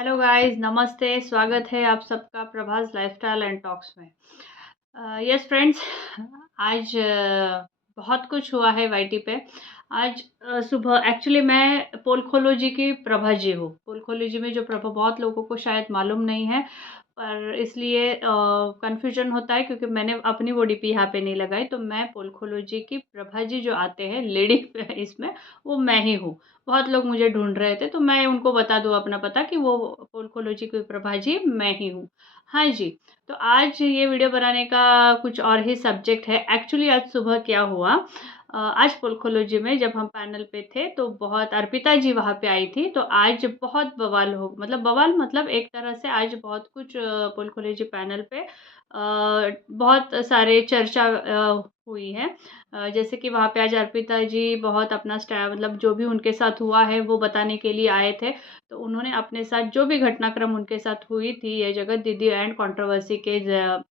Hello guys, नमस्ते। स्वागत है आप सबका प्रभास लाइफस्टाइल एंड टॉक्स में। यस फ्रेंड्स, आज बहुत कुछ हुआ है वाईटी पे। आज सुबह एक्चुअली मैं पोलखोलॉजी की प्रभा जी हूँ। पोलखोलॉजी में जो प्रभा बहुत लोगों को शायद मालूम नहीं है, पर इसलिए कन्फ्यूजन होता है क्योंकि मैंने अपनी वो डीपी यहाँ पे नहीं लगाई। तो मैं पोलखोलॉजी की प्रभा जी जो आते हैं लेडी इसमें, वो मैं ही हूँ। बहुत लोग मुझे ढूंढ रहे थे तो मैं उनको बता दूँ अपना पता कि वो पोलखोलॉजी की प्रभा जी मैं ही हूँ। हाँ जी। तो आज ये वीडियो बनाने का कुछ और ही सब्जेक्ट है। एक्चुअली आज सुबह क्या हुआ, आज पोलखोलॉजी में जब हम पैनल पे थे तो बहुत अर्पिता जी वहाँ पे आई थी। तो आज बहुत बवाल हो, मतलब बवाल मतलब एक तरह से आज बहुत कुछ पोलखोलॉजी पैनल पे बहुत सारे चर्चा हुई है। जैसे कि वहाँ पे आज अर्पिता जी बहुत अपना मतलब जो भी उनके साथ हुआ है वो बताने के लिए आए थे। तो उन्होंने अपने साथ जो भी घटनाक्रम उनके साथ हुई थी, ये जगत दीदी एंड कंट्रोवर्सी के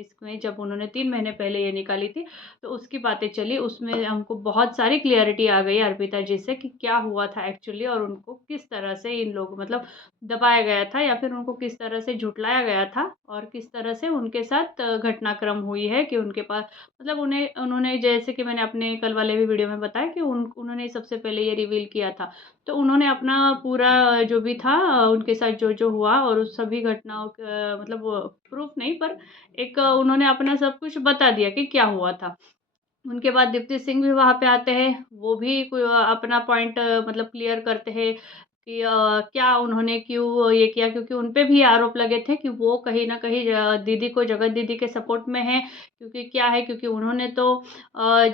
इसमें जब उन्होंने 3 महीने पहले ये निकाली थी, तो उसकी बातें चली। उसमें हमको बहुत सारी क्लियरिटी आ गई अर्पिता जी से कि क्या हुआ था एक्चुअली, और उनको किस तरह से इन लोग मतलब दबाया गया था या फिर उनको किस तरह से झुठलाया गया था, और किस तरह से उनके साथ घटनाक्रम हुई है कि उनके पास मतलब उन्होंने जैसे कि मैंने अपने कल वाले भी वीडियो में बताया कि उन्होंने सबसे पहले ये रिवील किया था। तो उन्होंने अपना पूरा जो भी था उनके साथ जो जो हुआ और उस सभी घटनाओं का मतलब प्रूफ नहीं, पर एक उन्होंने अपना सब कुछ बता दिया कि क्या हुआ था। उनके बाद दीप्ति सिंह भी वहाँ पे आते हैं, वो भी अपना पॉइंट मतलब क्लियर करते हैं कि क्या उन्होंने क्यों ये किया, क्योंकि उन पे भी आरोप लगे थे कि वो कहीं न कहीं दीदी को, जगत दीदी के सपोर्ट में हैं। क्योंकि क्या है, क्योंकि उन्होंने तो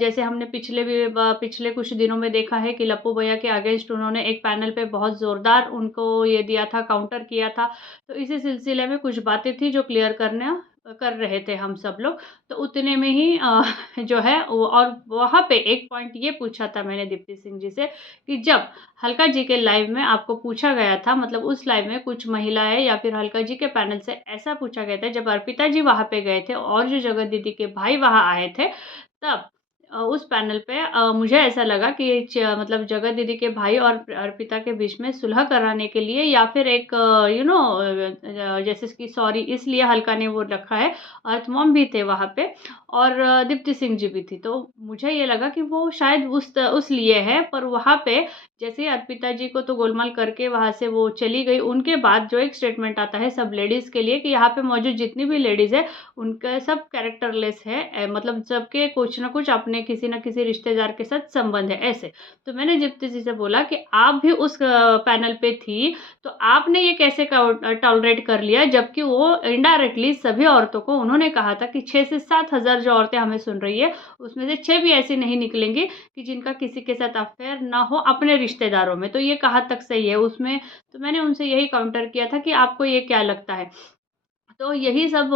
जैसे हमने पिछले कुछ दिनों में देखा है कि लप्पू भैया के अगेंस्ट उन्होंने एक पैनल पे बहुत ज़ोरदार उनको ये दिया था, काउंटर किया था। तो इसी सिलसिले में कुछ बातें थी जो क्लियर कर रहे थे हम सब लोग। तो उतने में ही जो है वो, और वहाँ पे एक पॉइंट ये पूछा था मैंने दीप्ति सिंह जी से कि जब हल्का जी के लाइव में आपको पूछा गया था, मतलब उस लाइव में कुछ महिलाएं या फिर हल्का जी के पैनल से ऐसा पूछा गया था जब अर्पिता जी वहाँ पे गए थे और जो जगत दीदी के भाई वहाँ आए थे, तब उस पैनल पे मुझे ऐसा लगा कि मतलब जगत दीदी के भाई और अर्पिता के बीच में सुलह कराने के लिए या फिर एक जैसे कि सॉरी इसलिए हल्का ने वो रखा है। अर्थ मॉम भी थे वहाँ पे और दीप्ति सिंह जी भी थी। तो मुझे ये लगा कि वो शायद उस लिए है, पर वहाँ पे जैसे अर्पिता जी को तो गोलमाल करके वहाँ से वो चली गई, उनके बाद जो एक स्टेटमेंट आता है सब लेडीज़ के लिए कि यहाँ पे मौजूद जितनी भी लेडीज़ है उनका सब कैरेक्टरलेस है, मतलब सबके कुछ ना कुछ अपने किसी न किसी रिश्तेदार के साथ संबंध है ऐसे। तो मैंने दीप्ति जी से बोला कि आप भी उस पैनल पे थी, तो आपने ये कैसे टॉलरेट कर लिया, जबकि वो इनडायरेक्टली सभी औरतों को उन्होंने कहा था कि 6 से 7 हज़ार जो औरतें हमें सुन रही है, उसमें से 6 भी ऐसी नहीं निकलेंगी कि जिनका किसी के साथ अफेयर ना हो अपने रिश्तेदारों में। तो ये कहाँ तक सही है उसमें? तो मैंने उनसे यही काउंटर किया था कि आपको ये क्या लगता है? तो यही सब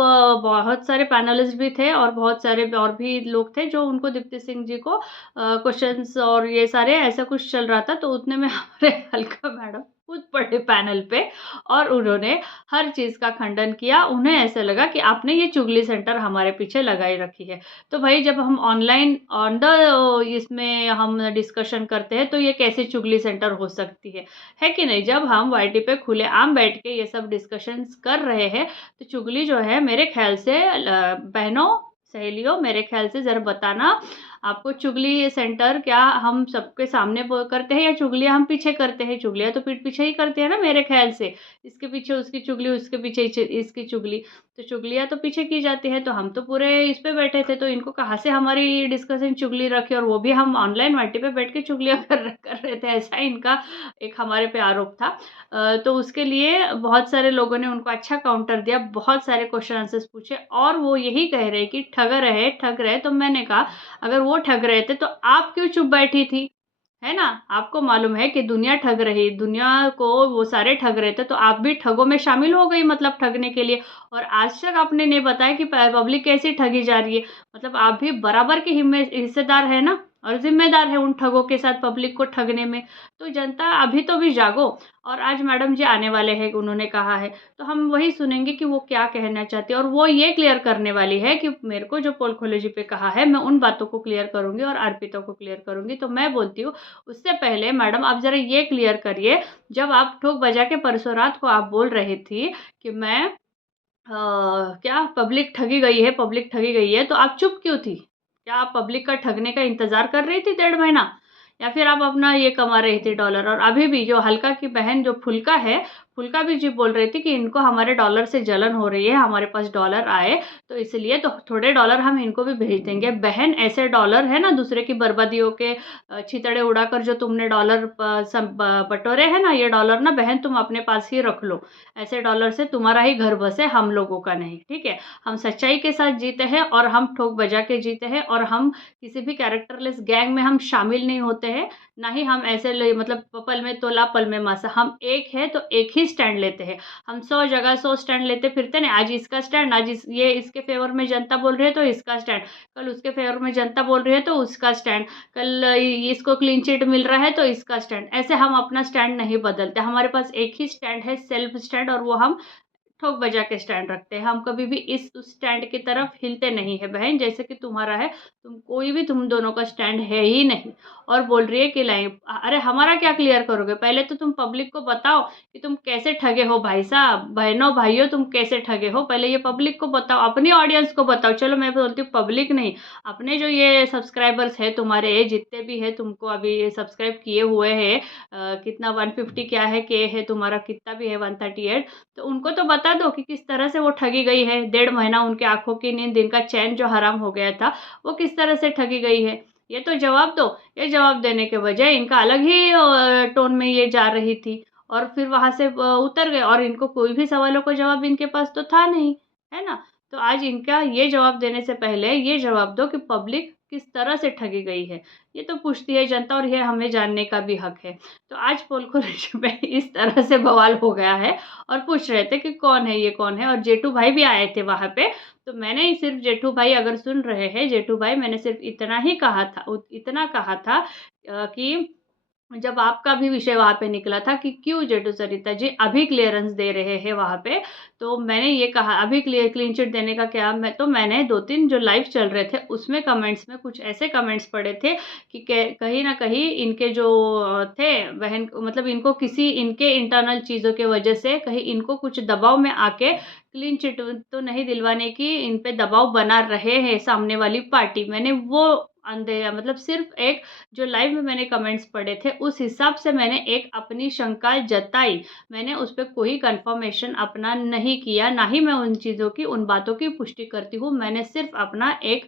बहुत सारे पैनलिस्ट भी थे और बहुत सारे और भी लोग थे जो उनको दीप्ति सिंह जी को क्वेश्चंस और ये सारे ऐसा कुछ चल रहा था। तो उतने में हमारे हल्का मैडम खुद पढ़े पैनल पे और उन्होंने हर चीज़ का खंडन किया। उन्हें ऐसा लगा कि आपने ये चुगली सेंटर हमारे पीछे लगाई रखी है। तो भाई जब हम ऑनलाइन ऑन द इसमें हम डिस्कशन करते हैं तो ये कैसे चुगली सेंटर हो सकती है कि नहीं? जब हम वाईटी पे खुलेआम बैठ के ये सब डिस्कशंस कर रहे हैं, तो चुगली जो है मेरे ख्याल से बहनों, सहेलियों, मेरे ख्याल से ज़रा बताना, आपको चुगली सेंटर क्या हम सबके सामने करते हैं या चुगलियाँ हम पीछे करते हैं? चुगलियाँ तो पीठ पीछे ही करते हैं ना मेरे ख्याल से। इसके पीछे उसकी चुगली, उसके पीछे इसकी चुगली। तो चुगलियाँ तो पीछे की जाती है। तो हम तो पूरे इस पे बैठे थे, तो इनको कहाँ से हमारी डिस्कशन चुगली रखी, और वो भी हम ऑनलाइन वाईटी पे बैठ के चुगलियाँ कर रहे थे, ऐसा इनका एक हमारे पे आरोप था। तो उसके लिए बहुत सारे लोगों ने उनको अच्छा काउंटर दिया, बहुत सारे क्वेश्चन आंसर्स पूछे और वो यही कह रहे कि ठग रहे। तो मैंने कहा अगर वो ठग रहे थे तो आप क्यों चुप बैठी थी? है ना? आपको मालूम है कि दुनिया ठग रही, दुनिया को वो सारे ठग रहे थे, तो आप भी ठगों में शामिल हो गई मतलब ठगने के लिए। और आज तक आपने नहीं बताया कि पब्लिक कैसे ठगी जा रही है। मतलब आप भी बराबर के हिस्सेदार है ना? और ज़िम्मेदार है उन ठगों के साथ पब्लिक को ठगने में। तो जनता अभी तो भी जागो। और आज मैडम जी आने वाले हैं, उन्होंने कहा है, तो हम वही सुनेंगे कि वो क्या कहना चाहती है। और वो ये क्लियर करने वाली है कि मेरे को जो पोलकोलॉजी पे कहा है, मैं उन बातों को क्लियर करूँगी और अर्पिता को क्लियर करूँगी। तो मैं बोलती हूँ, उससे पहले मैडम आप ज़रा ये क्लियर करिए, जब आप ठोक बजा के परसों रात को आप बोल रही थी कि मैं क्या पब्लिक ठगी गई है, पब्लिक ठगी गई है, तो आप चुप क्यों थी? क्या आप पब्लिक का ठगने का इंतज़ार कर रही थी 1.5 महीना? या फिर आप अपना ये कमा रही थी डॉलर? और अभी भी जो हल्का की बहन जो फुल्का है, फुल्का भी जी बोल रही थी कि इनको हमारे डॉलर से जलन हो रही है, हमारे पास डॉलर आए, तो इसलिए तो थोड़े डॉलर हम इनको भी भेज देंगे। बहन ऐसे डॉलर है ना दूसरे की बर्बादियों के छितड़े उड़ाकर जो तुमने डॉलर बटोरे हैं ना, ये डॉलर ना बहन तुम अपने पास ही रख लो। ऐसे डॉलर से तुम्हारा ही घर बसे, हम लोगों का नहीं, ठीक है? हम सच्चाई के साथ जीते हैं और हम ठोक बजा के जीते हैं और हम किसी भी कैरेक्टरलेस गैंग में हम शामिल नहीं होते हैं, ना ही हम ऐसे मतलब पल में तोला पल में मासा। हम एक है तो एक ही स्टैंड लेते हैं। हम 100 जगह 100 स्टैंड लेते फिरते ना, आज इसका स्टैंड, आज ये इसके फेवर में जनता बोल रही है तो इसका स्टैंड, कल उसके फेवर में जनता बोल रही है तो उसका स्टैंड, कल इसको क्लीन चिट मिल रहा है तो इसका स्टैंड। ऐसे हम अपना स्टैंड नहीं बदलते। हमारे पास एक ही स्टैंड है, सेल्फ स्टैंड, और वो हम ठोक बजा के स्टैंड रखते हैं। हम कभी भी इस उस स्टैंड की तरफ हिलते नहीं है बहन, जैसे कि तुम्हारा है। कोई भी तुम दोनों का स्टैंड है ही नहीं। और बोल रही है कि लाइन, अरे हमारा क्या क्लियर करोगे? पहले तो तुम पब्लिक को बताओ कि तुम कैसे ठगे हो भाई साहब, बहनों भाइयों, तुम कैसे ठगे हो? पहले ये पब्लिक को बताओ, अपनी ऑडियंस को बताओ। चलो मैं बोलती हूँ पब्लिक नहीं, अपने जो ये सब्सक्राइबर्स है तुम्हारे, जितने भी है तुमको अभी सब्सक्राइब किए हुए हैं, कितना 150 क्या है, के है तुम्हारा, कितना भी है 138, तो उनको तो बता दो कि किस तरह से वो ठगी गई है। 1.5 महीना उनके आँखों की नींद, दिन का चैन जो हराम हो गया था, वो किस तरह से ठगी गई है, ये तो जवाब दो। ये जवाब देने के बजाय इनका अलग ही टोन में ये जा रही थी और फिर वहाँ से उतर गए, और इनको कोई भी सवालों का जवाब इनके पास तो था नहीं, है ना? तो आज इनका ये जवाब देने से पहले ये जवाब दो कि पब्लिक किस तरह से ठगी गई है। ये तो पूछती है जनता और ये हमें जानने का भी हक है। तो आज पोल खोलने में इस तरह से बवाल हो गया है और पूछ रहे थे कि कौन है ये, कौन है? और जेठू भाई भी आए थे वहाँ पे। तो मैंने सिर्फ, जेठू भाई अगर सुन रहे हैं, जेठू भाई, मैंने सिर्फ इतना ही कहा था, इतना कहा था कि जब आपका भी विषय वहाँ पे निकला था कि क्यों जेठू सरिता जी अभी क्लियरेंस दे रहे हैं वहाँ पे, तो मैंने ये कहा अभी क्लीन चिट देने का क्या, मैंने 2-3 जो लाइव चल रहे थे उसमें कमेंट्स में कुछ ऐसे कमेंट्स पढ़े थे कि कहीं ना कहीं इनके जो थे बहन, मतलब इनको किसी इनके इंटरनल चीज़ों के वजह से कहीं इनको कुछ दबाव में आके क्लीन चिट तो नहीं दिलवाने की इन पे दबाव बना रहे हैं सामने वाली पार्टी। मैंने वो अंधेरा, मतलब सिर्फ एक जो लाइव में मैंने कमेंट्स पढ़े थे उस हिसाब से मैंने एक अपनी शंका जताई। मैंने उस पर कोई कंफर्मेशन अपना नहीं किया, ना ही मैं उन चीज़ों की, उन बातों की पुष्टि करती हूँ। मैंने सिर्फ अपना एक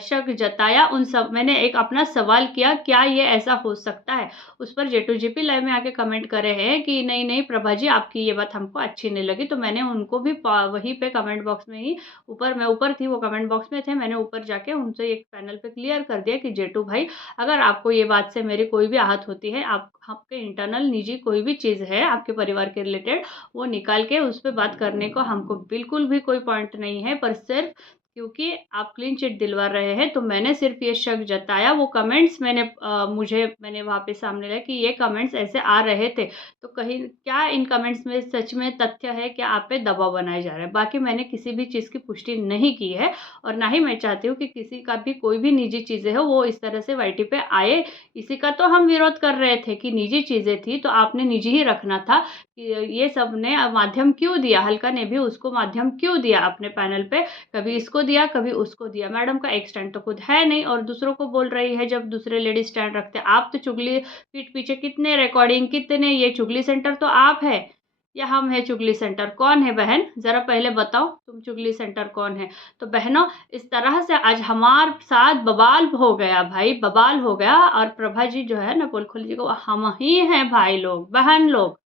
शक जताया, मैंने एक अपना सवाल किया, क्या ये ऐसा हो सकता है? उस पर जेटू जीपी लाइव में आके कमेंट करे हैं कि नहीं नहीं प्रभा जी, आपकी ये बात हमको अच्छी नहीं लगी। तो मैंने उनको भी वहीं पे कमेंट बॉक्स में ही, मैं ऊपर थी, वो कमेंट बॉक्स में थे, मैंने ऊपर जाके उनसे एक पैनल पे क्लियर कर दिया कि जेठू भाई, अगर आपको ये बात से मेरी कोई भी आहत होती है, आपके इंटरनल निजी कोई भी चीज़ है आपके परिवार के रिलेटेड, वो निकाल के उस पर बात करने को हमको बिल्कुल भी कोई पॉइंट नहीं है। पर सिर्फ क्योंकि आप क्लीन चिट दिलवा रहे हैं तो मैंने सिर्फ ये शक जताया। वो कमेंट्स मैंने वहाँ पे सामने लाया कि ये कमेंट्स ऐसे आ रहे थे, तो कहीं क्या इन कमेंट्स में सच में तथ्य है, क्या आप पे दबाव बनाया जा रहा है? बाकी मैंने किसी भी चीज़ की पुष्टि नहीं की है और ना ही मैं चाहती हूँ कि किसी का भी कोई भी निजी चीज़ें हो वो इस तरह से वाईटी पे आए। इसी का तो हम विरोध कर रहे थे कि निजी चीज़ें थी तो आपने निजी ही रखना था। कि ये सब ने माध्यम क्यों दिया, हल्का ने भी उसको माध्यम क्यों दिया अपने पैनल पे, कभी इसको दिया कभी उसको दिया। मैडम का एक स्टैंड तो खुद है नहीं और दूसरों को बोल रही है जब दूसरे लेडीज स्टैंड रखते हैं। आप तो चुगली पीठ पीछे कितने रिकॉर्डिंग, कितने, ये चुगली सेंटर तो आप है या हम है चुगली सेंटर? कौन है बहन, ज़रा पहले बताओ तुम चुगली सेंटर कौन है? तो बहनों, इस तरह से आज हमारे साथ बवाल हो गया भाई, बवाल हो गया। और प्रभा जी जो है ना, पोलखोल जी को, हम ही हैं भाई लोग, बहन लोग,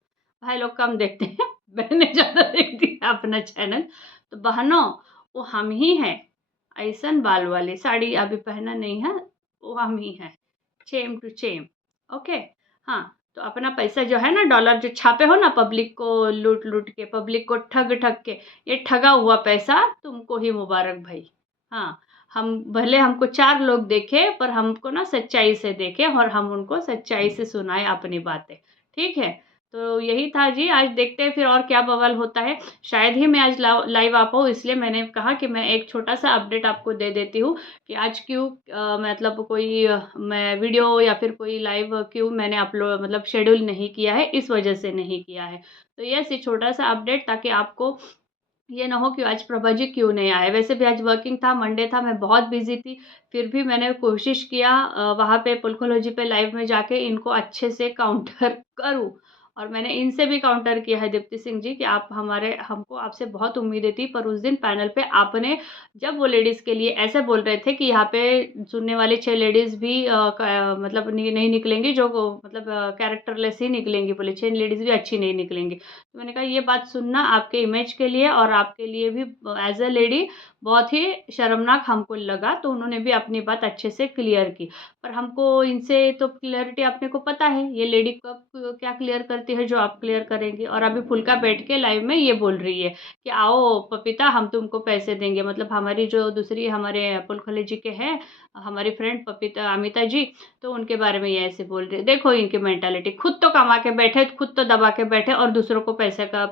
भाई लोग कम देखते हैं बहनें ज़्यादा देखती है अपना चैनल। तो बहनों, वो हम ही हैं। ऐसन बाल वाली साड़ी अभी पहना नहीं है, वो हम ही हैं, सेम टू सेम। ओके, हाँ। तो अपना पैसा जो है ना, डॉलर जो छापे हो ना, पब्लिक को लूट लूट के, पब्लिक को ठग ठग के, ये ठगा हुआ पैसा तुमको ही मुबारक भाई। हाँ, हम भले हमको 4 लोग देखें पर हमको ना सच्चाई से देखें और हम उनको सच्चाई से सुनाएँ अपनी बातें, ठीक है? तो यही था जी, आज देखते हैं फिर और क्या बवाल होता है। शायद ही मैं आज लाइव आ पाऊँ, इसलिए मैंने कहा कि मैं एक छोटा-सा अपडेट आपको दे देती हूँ कि आज क्यों मतलब कोई मैं वीडियो या फिर कोई लाइव क्यों मैंने मतलब शेड्यूल नहीं किया है, इस वजह से नहीं किया है। तो यस, ये छोटा-सा अपडेट ताकि आपको ये ना हो कि आज प्रभा जी क्यों नहीं आए। वैसे भी आज वर्किंग था, मंडे था, मैं बहुत बिज़ी थी, फिर भी मैंने कोशिश किया वहाँ पे पुलकोलॉजी पे लाइव में जाके इनको अच्छे से काउंटर करूँ। और मैंने इनसे भी काउंटर किया है दीप्ति सिंह जी कि आप हमको आपसे बहुत उम्मीदें थी, पर उस दिन पैनल पे आपने जब वो लेडीज़ के लिए ऐसे बोल रहे थे कि यहाँ पे सुनने वाली 6 लेडीज़ भी मतलब नहीं निकलेंगी, जो मतलब कैरेक्टरलेस ही निकलेंगी, बोले 6 लेडीज़ भी अच्छी नहीं निकलेंगी। तो मैंने कहा ये बात सुनना आपके इमेज के लिए और आपके लिए भी एज़ अ लेडी बहुत ही शर्मनाक हमको लगा, तो उन्होंने भी अपनी बात अच्छे से क्लियर की। पर हमको इनसे तो क्लैरिटी अपने को पता है, ये लेडी कब क्या क्लियर करती है जो आप क्लियर करेंगी। और अभी फुल्का बैठ के लाइव में ये बोल रही है कि आओ पपीता हम तुमको पैसे देंगे। मतलब हमारी जो दूसरी हमारे पुलखले जी के हैं, हमारी फ्रेंड पपीता अमिता जी, तो उनके बारे में ये ऐसे बोल रहे हैं। देखो इनकी मेंटालिटी, खुद तो कमा के बैठे, खुद तो दबा के बैठे और दूसरों को पैसे का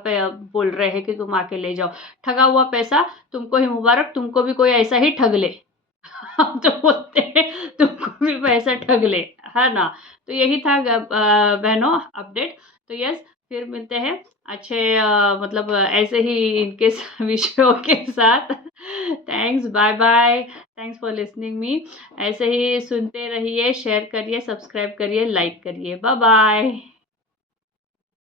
बोल रहे हैं कि तुम आके ले जाओ। ठगा हुआ पैसा तुमको ही मुबारक, तुमको भी कोई ऐसा ही ठग ले। हम तो बोलते हैं तुमको भी पैसा ठग ले, है ना? तो यही था बहनों अपडेट। तो यस, फिर मिलते हैं अच्छे मतलब ऐसे ही इनके विषयों के साथ। Thanks, bye bye, thanks for listening me. ऐसे ही सुनते रहिए, शेयर करिए, सब्सक्राइब करिए, लाइक करिए। Bye bye.